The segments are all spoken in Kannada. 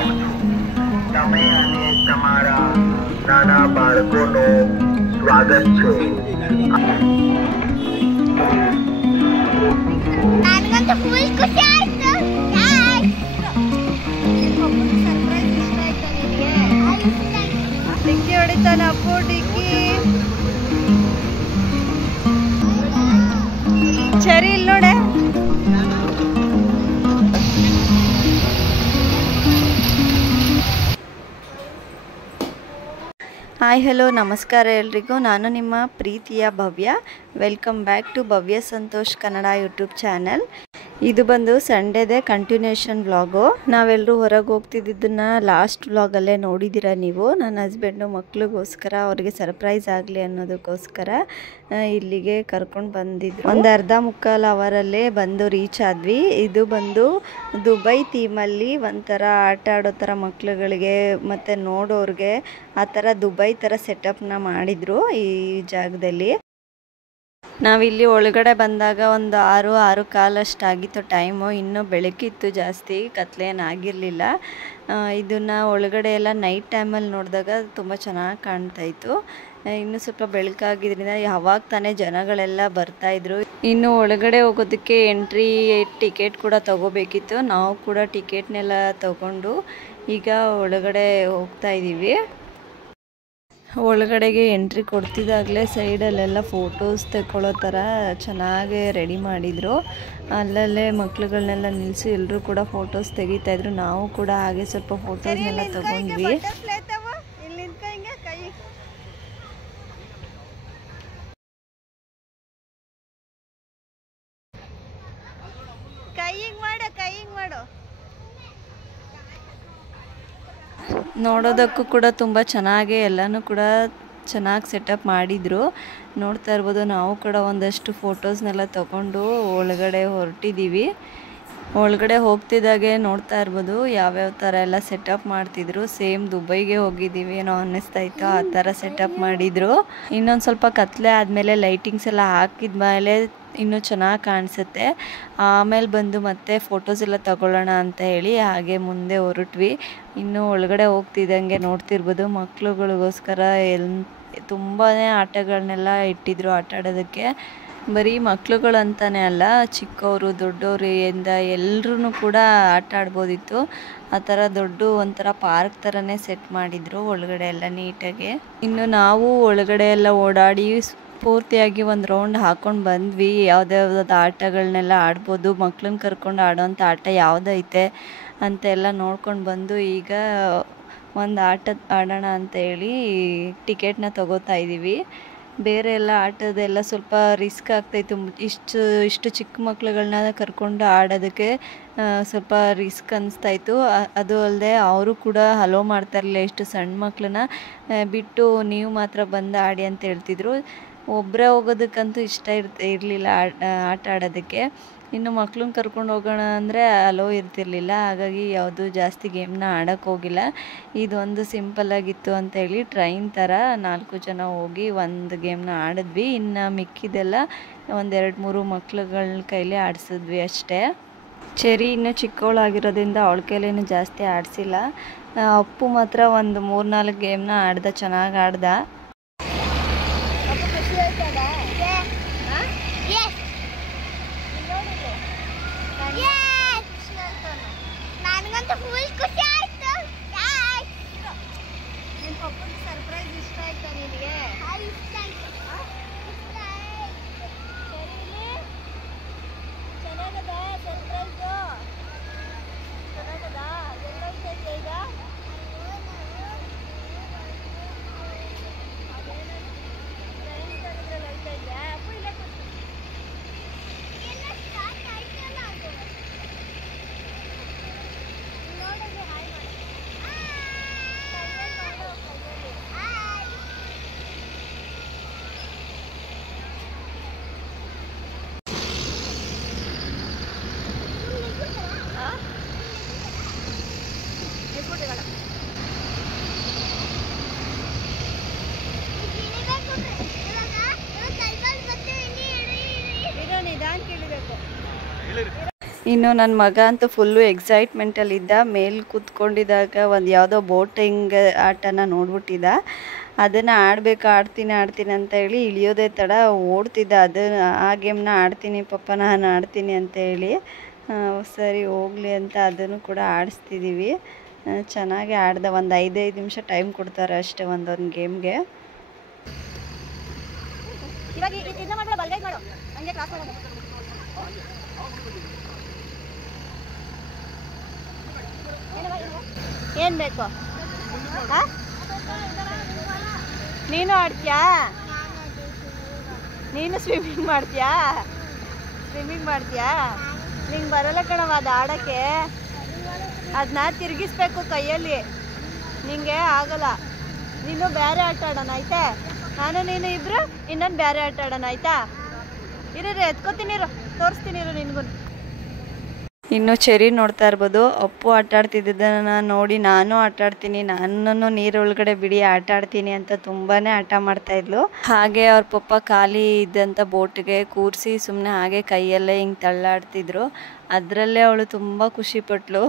આપ છો. તમે અને તમારા નાના બાળકોનું સ્વાગત છે. ನನಗಂತೂ ಫುಲ್ ಖುಷಿ ಆಯ್ತು. ಸರ್ಪ್ರೈಸ್ ಇಷ್ಟ ಆಯ್ತಾ ನಿನಗೆ? ಡಿಕ್ಕಿ ಹೊಡಿತಾನೆ ಅಪ್ಪು ಡಿಕ್ಕಿ. ಸರಿ ಇಲ್ಲಿ ನೋಡೆ. ಹಾಯ್ ಹಲೋ ನಮಸ್ಕಾರ ಎಲ್ರಿಗೂ. ನಾನು ನಿಮ್ಮ ಪ್ರೀತಿಯ Bhavya. Welcome back to Bhavya Santosh Kannada YouTube channel. ಇದು ಬಂದು ಸಂಡೇದೇ ಕಂಟಿನ್ಯೂಷನ್ ವ್ಲಾಗು. ನಾವೆಲ್ಲರೂ ಹೊರಗೆ ಹೋಗ್ತಿದ್ದನ್ನ ಲಾಸ್ಟ್ ವ್ಲಾಗಲ್ಲೇ ನೋಡಿದ್ದೀರಾ ನೀವು. ನನ್ನ ಹಸ್ಬೆಂಡು ಮಕ್ಳಿಗೋಸ್ಕರ ಅವ್ರಿಗೆ ಸರ್ಪ್ರೈಸ್ ಆಗಲಿ ಅನ್ನೋದಕ್ಕೋಸ್ಕರ ಇಲ್ಲಿಗೆ ಕರ್ಕೊಂಡು ಬಂದಿದ್ರು. ಒಂದು ಅರ್ಧ ಮುಕ್ಕಾಲು ಅವರಲ್ಲೇ ಬಂದು ರೀಚ್ ಆದ್ವಿ. ಇದು ಬಂದು ದುಬೈ ಥೀಮಲ್ಲಿ ಒಂಥರ ಆಟ ಆಡೋ ಥರ ಮಕ್ಳುಗಳಿಗೆ ಮತ್ತು ನೋಡೋರಿಗೆ ಆ ಥರ ದುಬೈ ಥರ ಸೆಟಪ್ನ ಮಾಡಿದರು ಈ ಜಾಗದಲ್ಲಿ. ನಾವಿಲ್ಲಿ ಒಳಗಡೆ ಬಂದಾಗ ಒಂದು 6 ಕಾಲಷ್ಟಾಗಿತ್ತು ಟೈಮು. ಇನ್ನೂ ಬೆಳಕಿತ್ತು, ಜಾಸ್ತಿ ಕತ್ಲೇನಾಗಿರಲಿಲ್ಲ. ಇದನ್ನು ಒಳಗಡೆ ಎಲ್ಲ ನೈಟ್ ಟೈಮಲ್ಲಿ ನೋಡಿದಾಗ ತುಂಬ ಚೆನ್ನಾಗಿ ಕಾಣ್ತಾಯಿತ್ತು. ಇನ್ನು ಸ್ವಲ್ಪ ಬೆಳಕಾಗಿದ್ದರಿಂದ ಯಾವಾಗ ತಾನೇ ಜನಗಳೆಲ್ಲ ಬರ್ತಾಯಿದ್ರು. ಇನ್ನು ಒಳಗಡೆ ಹೋಗೋದಕ್ಕೆ ಎಂಟ್ರಿ ಟಿಕೆಟ್ ಕೂಡ ತಗೋಬೇಕಿತ್ತು. ನಾವು ಕೂಡ ಟಿಕೆಟ್ನೆಲ್ಲ ತಗೊಂಡು ಈಗ ಒಳಗಡೆ ಹೋಗ್ತಾ ಇದ್ದೀವಿ. ಒಳಗಡೆಗೆ ಎಂಟ್ರಿ ಕೊಡ್ತಿದ್ದಾಗಲೇ ಸೈಡಲ್ಲೆಲ್ಲ ಫೋಟೋಸ್ ತೆಕ್ಕೊಳ್ಳೋ ಥರ ಚೆನ್ನಾಗಿ ರೆಡಿ ಮಾಡಿದರು. ಅಲ್ಲಲ್ಲೇ ಮಕ್ಳುಗಳನ್ನೆಲ್ಲ ನಿಲ್ಲಿಸಿ ಎಲ್ಲರೂ ಕೂಡ ಫೋಟೋಸ್ ತೆಗಿತಾಯಿದ್ರು. ನಾವು ಕೂಡ ಹಾಗೆ ಸ್ವಲ್ಪ ಫೋಟೋಸ್ನೆಲ್ಲ ತಗೊಂಡ್ವಿ. ನೋಡೋದಕ್ಕೂ ಕೂಡ ತುಂಬ ಚೆನ್ನಾಗಿ ಎಲ್ಲನೂ ಕೂಡ ಚೆನ್ನಾಗಿ ಸೆಟಪ್ ಮಾಡಿದರು. ನೋಡ್ತಾ ಇರ್ಬೋದು. ನಾವು ಕೂಡ ಒಂದಷ್ಟು ಫೋಟೋಸ್ನೆಲ್ಲ ತಗೊಂಡು ಒಳಗಡೆ ಹೊರಟಿದ್ದೀವಿ. ಒಳಗಡೆ ಹೋಗ್ತಿದ್ದಾಗೆ ನೋಡ್ತಾ ಇರ್ಬೋದು ಯಾವ್ಯಾವ ಥರ ಎಲ್ಲ ಸೆಟಪ್ ಮಾಡ್ತಿದ್ರು. ಸೇಮ್ ದುಬೈಗೆ ಹೋಗಿದ್ದೀವಿ ಏನೋ ಅನ್ನಿಸ್ತಾ ಇತ್ತು, ಆ ಥರ ಸೆಟಪ್ ಮಾಡಿದರು. ಇನ್ನೊಂದು ಸ್ವಲ್ಪ ಕತ್ಲೆ ಆದಮೇಲೆ ಲೈಟಿಂಗ್ಸ್ ಎಲ್ಲ ಹಾಕಿದ ಮೇಲೆ ಇನ್ನೂ ಚೆನ್ನಾಗಿ ಕಾಣಿಸುತ್ತೆ. ಆಮೇಲೆ ಬಂದು ಮತ್ತೆ ಫೋಟೋಸ್ ಎಲ್ಲ ತಗೊಳ್ಳೋಣ ಅಂತ ಹೇಳಿ ಹಾಗೆ ಮುಂದೆ ಹೊರಟ್ವಿ. ಇನ್ನು ಒಳಗಡೆ ಹೋಗ್ತಿದ್ದಂಗೆ ನೋಡ್ತಿರ್ಬೋದು ಮಕ್ಳುಗಳಿಗೋಸ್ಕರ ತುಂಬಾ ಆಟಗಳನ್ನೆಲ್ಲ ಇಟ್ಟಿದ್ರು ಆಟ ಆಡೋದಕ್ಕೆ. ಬರೀ ಮಕ್ಳುಗಳು ಅಂತಾನೆ ಅಲ್ಲ, ಚಿಕ್ಕವರು ದೊಡ್ಡವರು ಎಲ್ಲರೂ ಕೂಡ ಆಟ ಆಡ್ಬೋದಿತ್ತು. ಆ ಥರ ದೊಡ್ಡ ಒಂಥರ ಪಾರ್ಕ್ ಥರನೇ ಸೆಟ್ ಮಾಡಿದರು ಒಳಗಡೆ ಎಲ್ಲ ನೀಟಾಗಿ. ಇನ್ನು ನಾವು ಒಳಗಡೆ ಎಲ್ಲ ಓಡಾಡಿ ಪೂರ್ತಿಯಾಗಿ ಒಂದು ರೌಂಡ್ ಹಾಕ್ಕೊಂಡು ಬಂದ್ವಿ. ಯಾವುದ್ಯಾವ್ದು ಆಟಗಳನ್ನೆಲ್ಲ ಆಡ್ಬೋದು, ಮಕ್ಳನ್ನ ಕರ್ಕೊಂಡು ಆಡೋವಂಥ ಆಟ ಯಾವುದೈತೆ ಅಂತೆಲ್ಲ ನೋಡ್ಕೊಂಡು ಬಂದು ಈಗ ಒಂದು ಆಟ ಆಡೋಣ ಅಂತೇಳಿ ಟಿಕೆಟ್ನ ತಗೋತಾ ಇದ್ದೀವಿ. ಬೇರೆ ಎಲ್ಲ ಆಟದೆಲ್ಲ ಸ್ವಲ್ಪ ರಿಸ್ಕ್ ಆಗ್ತಾಯಿತ್ತು. ಇಷ್ಟು ಚಿಕ್ಕ ಮಕ್ಳುಗಳನ್ನ ಕರ್ಕೊಂಡು ಆಡೋದಕ್ಕೆ ಸ್ವಲ್ಪ ರಿಸ್ಕ್ ಅನ್ನಿಸ್ತಾಯಿತ್ತು. ಅದು ಅಲ್ಲದೆ ಅವರು ಕೂಡ ಹಲೋ ಮಾಡ್ತಾಯಿರಲಿಲ್ಲ. ಇಷ್ಟು ಸಣ್ಣ ಮಕ್ಕಳನ್ನ ಬಿಟ್ಟು ನೀವು ಮಾತ್ರ ಬಂದು ಆಡಿ ಅಂತ ಹೇಳ್ತಿದ್ರು. ಒಬ್ಬರೇ ಹೋಗೋದಕ್ಕಂತೂ ಇಷ್ಟ ಇರಲಿಲ್ಲ ಆಟ ಆಡೋದಕ್ಕೆ. ಇನ್ನು ಮಕ್ಳನ್ನ ಕರ್ಕೊಂಡು ಹೋಗೋಣ ಅಂದರೆ ಅಲೋ ಇರ್ತಿರ್ಲಿಲ್ಲ. ಹಾಗಾಗಿ ಯಾವುದೂ ಜಾಸ್ತಿ ಗೇಮ್ನ ಆಡೋಕ್ಕೆ ಹೋಗಿಲ್ಲ. ಇದೊಂದು ಸಿಂಪಲ್ಲಾಗಿತ್ತು ಅಂತೇಳಿ ಟ್ರೈನ್ ಥರ 4 ಜನ ಹೋಗಿ ಒಂದು ಗೇಮ್ನ ಆಡಿದ್ವಿ. ಇನ್ನು ಮಿಕ್ಕಿದೆಲ್ಲ 1-2-3 ಮಕ್ಳುಗಳ ಕೈಲಿ ಆಡಿಸಿದ್ವಿ ಅಷ್ಟೇ. ಚೆರಿ ಇನ್ನೂ ಚಿಕ್ಕವಳಾಗಿರೋದ್ರಿಂದ ಅವಳ ಕೈಲೇನು ಜಾಸ್ತಿ ಆಡಿಸಿಲ್ಲ. ಅಪ್ಪು ಮಾತ್ರ ಒಂದು 3-4 ಗೇಮ್ನ ಆಡ್ದ, ಚೆನ್ನಾಗಿ ಆಡ್ದ. ನನಗಂತೂ ಫುಲ್ ಖುಷಿ ಆಯ್ತು. ನಿಮ್ಮ ಪಪ್ಪನ ಸರ್ಪ್ರೈಸ್ ಇಷ್ಟ ಆಯ್ತಾ ನಿನಗೆ? ಇಷ್ಟ ಆಯ್ತು. ಚೆನ್ನಾಗದ ಸರ್ಪ್ರೈಸು? ಚೆನ್ನಾಗದ? ಎಲ್ಲೋಗ್ತಾ ಇದೆಯಾ ಈಗ? ಇನ್ನು ನನ್ನ ಮಗ ಅಂತೂ ಫುಲ್ಲು ಎಕ್ಸೈಟ್ಮೆಂಟಲ್ಲಿದ್ದ. ಮೇಲೆ ಕೂತ್ಕೊಂಡಿದ್ದಾಗ ಒಂದು ಯಾವುದೋ ಬೋಟಿಂಗ್ ಆಟನ ನೋಡ್ಬಿಟ್ಟಿದ್ದ. ಅದನ್ನು ಆಡ್ತೀನಿ ಅಂತ ಹೇಳಿ ಇಳಿಯೋದೇ ತಡ ಓಡ್ತಿದ್ದ. ಆ ಗೇಮ್ನ ಆಡ್ತೀನಿ ಪಪ್ಪ, ನಾನು ಆಡ್ತೀನಿ ಅಂತ ಹೇಳಿ. ಸರಿ ಹೋಗಲಿ ಅಂತ ಅದನ್ನು ಕೂಡ ಆಡಿಸ್ತಿದ್ದೀವಿ. ಚೆನ್ನಾಗಿ ಆಡ್ದ. ಒಂದು 5 ನಿಮಿಷ ಟೈಮ್ ಕೊಡ್ತಾರೆ ಅಷ್ಟೇ ಒಂದೊಂದು ಗೇಮ್ಗೆ. ಏನು ಬೇಕು? ನೀನು ಆಡ್ತೀಯಾ? ನೀನು ಸ್ವಿಮ್ಮಿಂಗ್ ಮಾಡ್ತೀಯಾ? ನಿಂಗೆ ಬರಲ್ಲ ಕಣವ ಅದು ಆಡೋಕ್ಕೆ. ಅದನ್ನ ತಿರುಗಿಸ್ಬೇಕು ಕೈಯಲ್ಲಿ. ನಿಂಗೆ ಆಗಲ್ಲ. ನೀನು ಬೇರೆ ಆಟ ಆಡೋಣ ಆಯ್ತಾ? ನಾನು ನೀನು ಇಬ್ರು ಇನ್ನೊಂದು ಬೇರೆ ಆಟ ಆಡೋಣ ಆಯ್ತಾ? ಇರು ಎತ್ಕೋತೀನಿ, ತೋರಿಸ್ತೀನಿ ನಿನ್ಗೂ. ಇನ್ನು ಚೆರಿ ನೋಡ್ತಾ ಇರ್ಬೋದು. ಅಪ್ಪು ಆಟ ಆಡ್ತಿದ್ದದನ್ನು ನೋಡಿ ನಾನು ಆಟ ಆಡ್ತೀನಿ, ನನ್ನನ್ನು ನೀರೊಳಗಡೆ ಬಿಡಿ ಆಟ ಆಡ್ತೀನಿ ಅಂತ ತುಂಬಾ ಹಠ ಮಾಡ್ತಾಯಿದ್ಲು. ಹಾಗೆ ಅವ್ರ ಪಪ್ಪ ಖಾಲಿ ಇದ್ದಂಥ ಬೋಟ್ಗೆ ಕೂರಿಸಿ ಸುಮ್ಮನೆ ಹಾಗೆ ಕೈಯಲ್ಲೇ ಹಿಂಗೆ ತಳ್ಳಾಡ್ತಿದ್ರು. ಅದರಲ್ಲೇ ಅವಳು ತುಂಬ ಖುಷಿಪಟ್ಲು.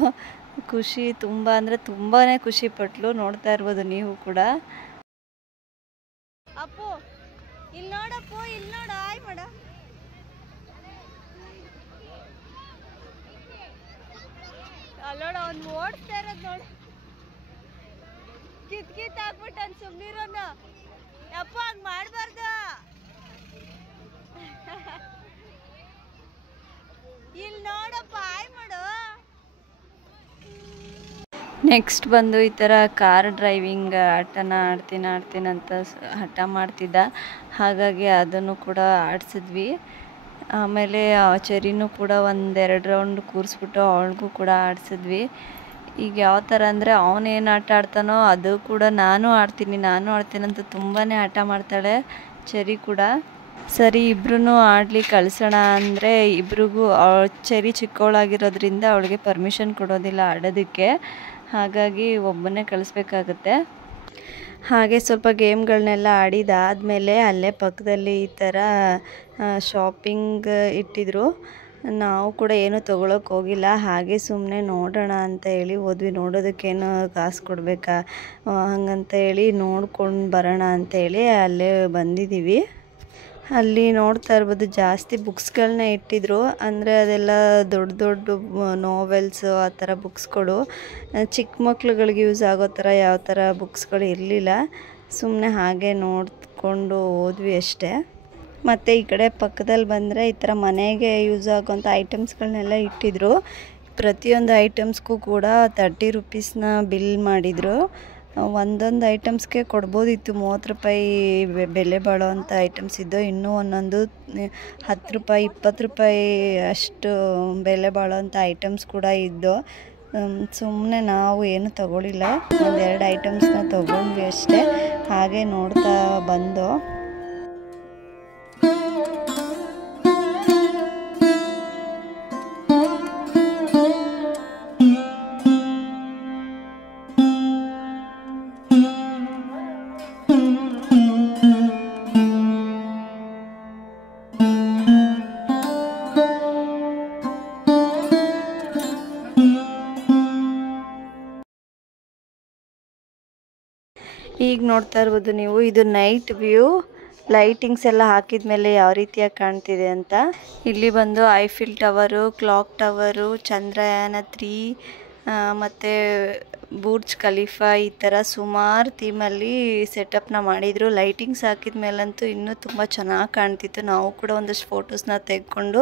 ತುಂಬ ಅಂದರೆ ತುಂಬಾ ಖುಷಿಪಟ್ಲು. ನೋಡ್ತಾ ಇರ್ಬೋದು ನೀವು ಕೂಡ. ಅಪ್ಪು ಇಲ್ಲಿ ನೋಡಪ್ಪು, ಇಲ್ಲಿ ನೋಡ, ಆಯ್ ಮಾಡ. ಅಲ್ಲೋಡ ಅವ್ನು ಓಡಿಸ್ತಾ ಇರೋದು ನೋಡಿ. ಕಿತ್ ಹಾಕ್ಬಿಟ್ಟು ಅವ್ನು ಸುಮ್ಮನಿರೋನು. ಯಪ್ಪ ಹಂಗೆ ಮಾಡಬಾರ್ದು. ಇಲ್ಲಿ ನೋಡಪ್ಪ, ಆಯ್ ಮಾಡು. ನೆಕ್ಸ್ಟ್ ಬಂದು ಈ ಥರ ಕಾರ್ ಡ್ರೈವಿಂಗ್ ಆಟನ ಆಡ್ತೀನಿ ಅಂತ ಹಠ ಮಾಡ್ತಿದ್ದ. ಹಾಗಾಗಿ ಅದನ್ನು ಕೂಡ ಆಡಿಸಿದ್ವಿ. ಆಮೇಲೆ ಚೆರಿನೂ ಕೂಡ 1-2 ರೌಂಡ್ ಕೂರಿಸ್ಬಿಟ್ಟು ಅವಳಿಗೂ ಕೂಡ ಆಡಿಸಿದ್ವಿ. ಈಗ ಯಾವ ಥರ ಅಂದರೆ ಅವನೇನು ಆಟ ಆಡ್ತಾನೋ ಅದು ಕೂಡ ನಾನು ಆಡ್ತೀನಿ ಅಂತ ತುಂಬಾ ಆಟ ಮಾಡ್ತಾಳೆ ಚೆರಿ ಕೂಡ. ಸರಿ ಇಬ್ರೂ ಆಡ್ಲಿಕ್ಕೆ ಕಳಿಸೋಣ ಅಂದರೆ ಇಬ್ರಿಗೂ ಚೆರಿ ಚಿಕ್ಕವಳಾಗಿರೋದ್ರಿಂದ ಅವಳಿಗೆ ಪರ್ಮಿಷನ್ ಕೊಡೋದಿಲ್ಲ ಆಡೋದಕ್ಕೆ. ಹಾಗಾಗಿ ಒಬ್ಬನೇ ಕಳಿಸ್ಬೇಕಾಗತ್ತೆ. ಹಾಗೆ ಸ್ವಲ್ಪ ಗೇಮ್ಗಳನ್ನೆಲ್ಲ ಆಡಿದಾದಮೇಲೆ ಅಲ್ಲೇ ಪಕ್ಕದಲ್ಲಿ ಈ ಥರ ಶಾಪಿಂಗ್ ಇಟ್ಟಿದ್ರು. ನಾವು ಕೂಡ ಏನು ತೊಗೊಳಕ್ಕೆ ಹೋಗಿಲ್ಲ, ಹಾಗೆ ಸುಮ್ಮನೆ ನೋಡೋಣ ಅಂತ ಹೇಳಿ ಹೋದ್ವಿ. ನೋಡೋದಕ್ಕೇನು ಕಾಸು ಕೊಡಬೇಕಾ ಹಂಗಂತ ಹೇಳಿ ನೋಡ್ಕೊಂಡು ಬರೋಣ ಅಂತೇಳಿ ಅಲ್ಲೇ ಬಂದಿದ್ದೀವಿ. ಅಲ್ಲಿ ನೋಡ್ತಾ ಇರ್ಬೋದು ಜಾಸ್ತಿ ಬುಕ್ಸ್ಗಳನ್ನ ಇಟ್ಟಿದ್ರು. ಅಂದರೆ ಅದೆಲ್ಲ ದೊಡ್ಡ ನೋವೆಲ್ಸು ಆ ಥರ ಬುಕ್ಸ್ಗಳು. ಚಿಕ್ಕ ಮಕ್ಳುಗಳಿಗೆ ಯೂಸ್ ಆಗೋ ಥರ ಯಾವ ಥರ ಬುಕ್ಸ್ಗಳು ಇರಲಿಲ್ಲ. ಸುಮ್ಮನೆ ಹಾಗೆ ನೋಡ್ಕೊಂಡು ಹೋದ್ವಿ ಅಷ್ಟೇ. ಮತ್ತು ಈ ಕಡೆ ಪಕ್ಕದಲ್ಲಿ ಬಂದರೆ ಈ ಥರ ಮನೆಗೆ ಯೂಸ್ ಆಗೋಂಥ ಐಟಮ್ಸ್ಗಳನ್ನೆಲ್ಲ ಇಟ್ಟಿದ್ರು. ಪ್ರತಿಯೊಂದು ಐಟಮ್ಸ್ಗೂ ಕೂಡ 30 ರೂಪೀಸ್ನ ಬಿಲ್ ಮಾಡಿದರು. ಒಂದೊಂದು ಐಟಮ್ಸ್ಗೆ ಕೊಡ್ಬೋದಿತ್ತು 30 ರೂಪಾಯಿ ಬೆಲೆ ಬಾಳೋವಂಥ ಐಟಮ್ಸ್ ಇದ್ದು. ಇನ್ನೂ ಒಂದೊಂದು 10 ರೂಪಾಯಿ 20 ರೂಪಾಯಿ ಅಷ್ಟು ಬೆಲೆ ಬಾಳೋವಂಥ ಐಟಮ್ಸ್ ಕೂಡ ಇದ್ದು. ಸುಮ್ಮನೆ ನಾವು ಏನು ತಗೊಳ್ಳಿಲ್ಲ, 1-2 ಐಟಮ್ಸ್ನ ತೊಗೊಂಡ್ವಿ ಅಷ್ಟೇ. ಹಾಗೆ ನೋಡ್ತಾ ಬಂದು ಈಗ ನೋಡ್ತಾ ಇರ್ಬೋದು ನೀವು, ಇದು ನೈಟ್ ವ್ಯೂ. ಲೈಟಿಂಗ್ಸ್ ಎಲ್ಲ ಹಾಕಿದ ಮೇಲೆ ಯಾವ ರೀತಿಯಾಗಿ ಕಾಣ್ತಿದೆ ಅಂತ. ಇಲ್ಲಿ ಬಂದು Eiffel tower, clock tower, Chandrayaan 3 ಮತ್ತು ಬುರ್ಜ್ ಖಲೀಫಾ ಈ ಥರ ಸುಮಾರು ಥೀಮಲ್ಲಿ ಸೆಟಪ್ನ ಮಾಡಿದರು. ಲೈಟಿಂಗ್ಸ್ ಹಾಕಿದ ಮೇಲಂತೂ ಇನ್ನೂ ತುಂಬ ಚೆನ್ನಾಗಿ ಕಾಣ್ತಿತ್ತು. ನಾವು ಕೂಡ ಒಂದಷ್ಟು ಫೋಟೋಸ್ನ ತೆಗೆದುಕೊಂಡು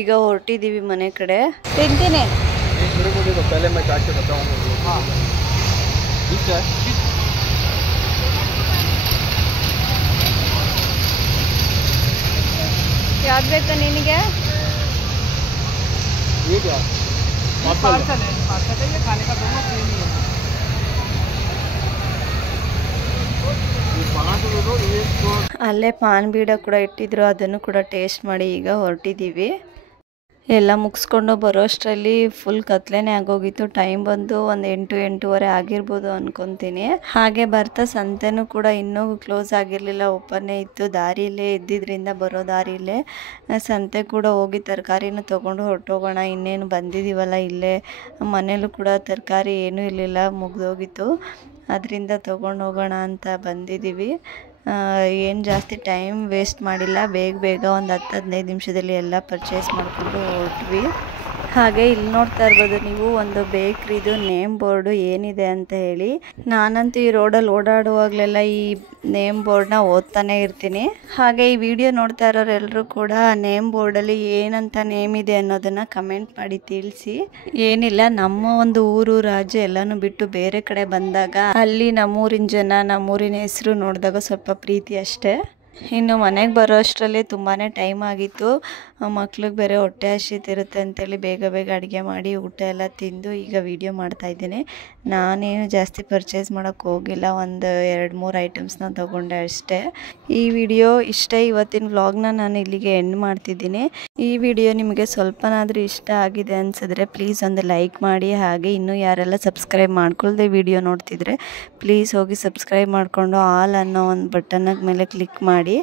ಈಗ ಹೊರಟಿದ್ದೀವಿ ಮನೆ ಕಡೆ. ತಿಂತೀನಿ ಯಾವ್ದು ಬೇಕಾ ನಿನಗೆ? ಅಲ್ಲೇ ಪಾನ್ ಬೀಡ ಕೂಡ ಇಟ್ಟಿದ್ರು, ಅದನ್ನು ಕೂಡ ಟೇಸ್ಟ್ ಮಾಡಿ ಈಗ ಹೊರಟಿದ್ದೀವಿ. ಎಲ್ಲ ಮುಗಿಸ್ಕೊಂಡು ಬರೋ ಅಷ್ಟರಲ್ಲಿ ಫುಲ್ ಕತ್ಲೆನೇ ಆಗೋಗಿತ್ತು. ಟೈಮ್ ಬಂದು ಒಂದು 8-8:30 ಆಗಿರ್ಬೋದು ಅನ್ಕೊತೀನಿ. ಹಾಗೆ ಬರ್ತಾ ಸಂತೆನೂ ಕೂಡ ಇನ್ನೂ ಕ್ಲೋಸ್ ಆಗಿರಲಿಲ್ಲ, ಓಪನ್ನೇ ಇತ್ತು. ದಾರಿಯಲ್ಲೇ ಇದ್ದಿದ್ದರಿಂದ ಬರೋ ದಾರಿಯಲ್ಲೇ ಸಂತೆ ಕೂಡ ಹೋಗಿ ತರಕಾರಿನ ತೊಗೊಂಡು ಹೊರಟೋಗೋಣ, ಇನ್ನೇನು ಬಂದಿದ್ದೀವಲ್ಲ ಇಲ್ಲೇ. ಮನೇಲೂ ಕೂಡ ತರಕಾರಿ ಏನೂ ಇರಲಿಲ್ಲ, ಮುಗಿದೋಗಿತ್ತು. ಅದರಿಂದ ತೊಗೊಂಡು ಹೋಗೋಣ ಅಂತ ಬಂದಿದ್ದೀವಿ. ಏನು ಜಾಸ್ತಿ ಟೈಮ್ ವೇಸ್ಟ್ ಮಾಡಿಲ್ಲ, ಬೇಗ ಒಂದು 10-15 ನಿಮಿಷದಲ್ಲಿ ಎಲ್ಲ ಪರ್ಚೇಸ್ ಮಾಡಿಕೊಂಡು ಹೊರಟ್ವಿ. ಹಾಗೆ ಇಲ್ಲಿ ನೋಡ್ತಾ ಇರ್ಬೋದು ನೀವು, ಒಂದು ಬೇಕ್ರಿದು ನೇಮ್ ಬೋರ್ಡು ಏನಿದೆ ಅಂತ ಹೇಳಿ. ನಾನಂತೂ ಈ ರೋಡಲ್ಲಿ ಓಡಾಡುವಾಗಲೆಲ್ಲ ಈ ನೇಮ್ ಬೋರ್ಡ್ನ ಓದ್ತಾನೆ ಇರ್ತೀನಿ. ಹಾಗೆ ಈ ವಿಡಿಯೋ ನೋಡ್ತಾ ಇರೋರೆಲ್ಲರೂ ಕೂಡ ನೇಮ್ ಬೋರ್ಡಲ್ಲಿ ಏನಂತ ನೇಮ್ ಇದೆ ಅನ್ನೋದನ್ನು ಕಮೆಂಟ್ ಮಾಡಿ ತಿಳಿಸಿ. ಏನಿಲ್ಲ, ನಮ್ಮ ಒಂದು ಊರು ರಾಜ್ಯ ಎಲ್ಲನೂ ಬಿಟ್ಟು ಬೇರೆ ಕಡೆ ಬಂದಾಗ ಅಲ್ಲಿ ನಮ್ಮೂರಿನ ಜನ, ನಮ್ಮೂರಿನ ಹೆಸರು ನೋಡಿದಾಗ ಸ್ವಲ್ಪ ಪ್ರೀತಿ ಅಷ್ಟೇ. ಇನ್ನು ಮನೆಗೆ ಬರೋ ಅಷ್ಟರಲ್ಲಿ ತುಂಬಾ ಟೈಮ್ ಆಗಿತ್ತು. ಮಕ್ಳಿಗೆ ಬೇರೆ ಹೊಟ್ಟೆ ಹಸಿತಿರುತ್ತೆ ಅಂತೇಳಿ ಬೇಗ ಅಡುಗೆ ಮಾಡಿ ಊಟ ಎಲ್ಲ ತಿಂದು ಈಗ ವಿಡಿಯೋ ಮಾಡ್ತಾಯಿದ್ದೀನಿ. ನಾನೇನು ಜಾಸ್ತಿ ಪರ್ಚೇಸ್ ಮಾಡೋಕ್ಕೆ ಹೋಗಿಲ್ಲ, ಒಂದು 2-3 ಐಟಮ್ಸ್ನ ತೊಗೊಂಡೆ ಅಷ್ಟೇ. ಈ ವಿಡಿಯೋ ಇಷ್ಟೇ. ಇವತ್ತಿನ ವ್ಲಾಗ್ನ ನಾನು ಇಲ್ಲಿಗೆ ಎಂಡ್ ಮಾಡ್ತಿದ್ದೀನಿ. ಈ ವಿಡಿಯೋ ನಿಮಗೆ ಸ್ವಲ್ಪನಾದರೂ ಇಷ್ಟ ಆಗಿದೆ ಅನಿಸಿದ್ರೆ ಪ್ಲೀಸ್ ಒಂದು ಲೈಕ್ ಮಾಡಿ. ಹಾಗೆ ಇನ್ನೂ ಯಾರೆಲ್ಲ ಸಬ್ಸ್ಕ್ರೈಬ್ ಮಾಡ್ಕೊಳ್ದೆ ವಿಡಿಯೋ ನೋಡ್ತಿದ್ರೆ ಪ್ಲೀಸ್ ಹೋಗಿ ಸಬ್ಸ್ಕ್ರೈಬ್ ಮಾಡಿಕೊಂಡು ಆಲ್ ಅನ್ನೋ ಒಂದು ಬಟನ್ನ ಮೇಲೆ ಕ್ಲಿಕ್ ಮಾಡಿ.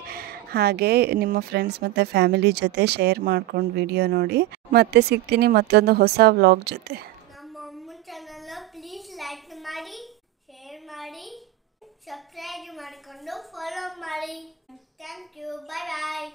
ಹಾಗೆ ನಿಮ್ಮ ಫ್ರೆಂಡ್ಸ್ ಮತ್ತು ಫ್ಯಾಮಿಲಿ ಜೊತೆ ಶೇರ್ ಮಾಡ್ಕೊಂಡು ವಿಡಿಯೋ ನೋಡಿ. ಮತ್ತೆ ಸಿಗ್ತೀನಿ ಮತ್ತೊಂದು ಹೊಸ ವ್ಲಾಗ್ ಜೊತೆ. ನಮ್ಮ ಅಮ್ಮನ ಚಾನಲ್ ಪ್ಲೀಸ್ ಲೈಕ್ ಮಾಡಿ, ಶೇರ್ ಮಾಡಿ, ಸಬ್ಸ್ಕ್ರೈಬ್ ಮಾಡಿಕೊಂಡು ಫಾಲೋ ಮಾಡಿ. Thank you, bye bye.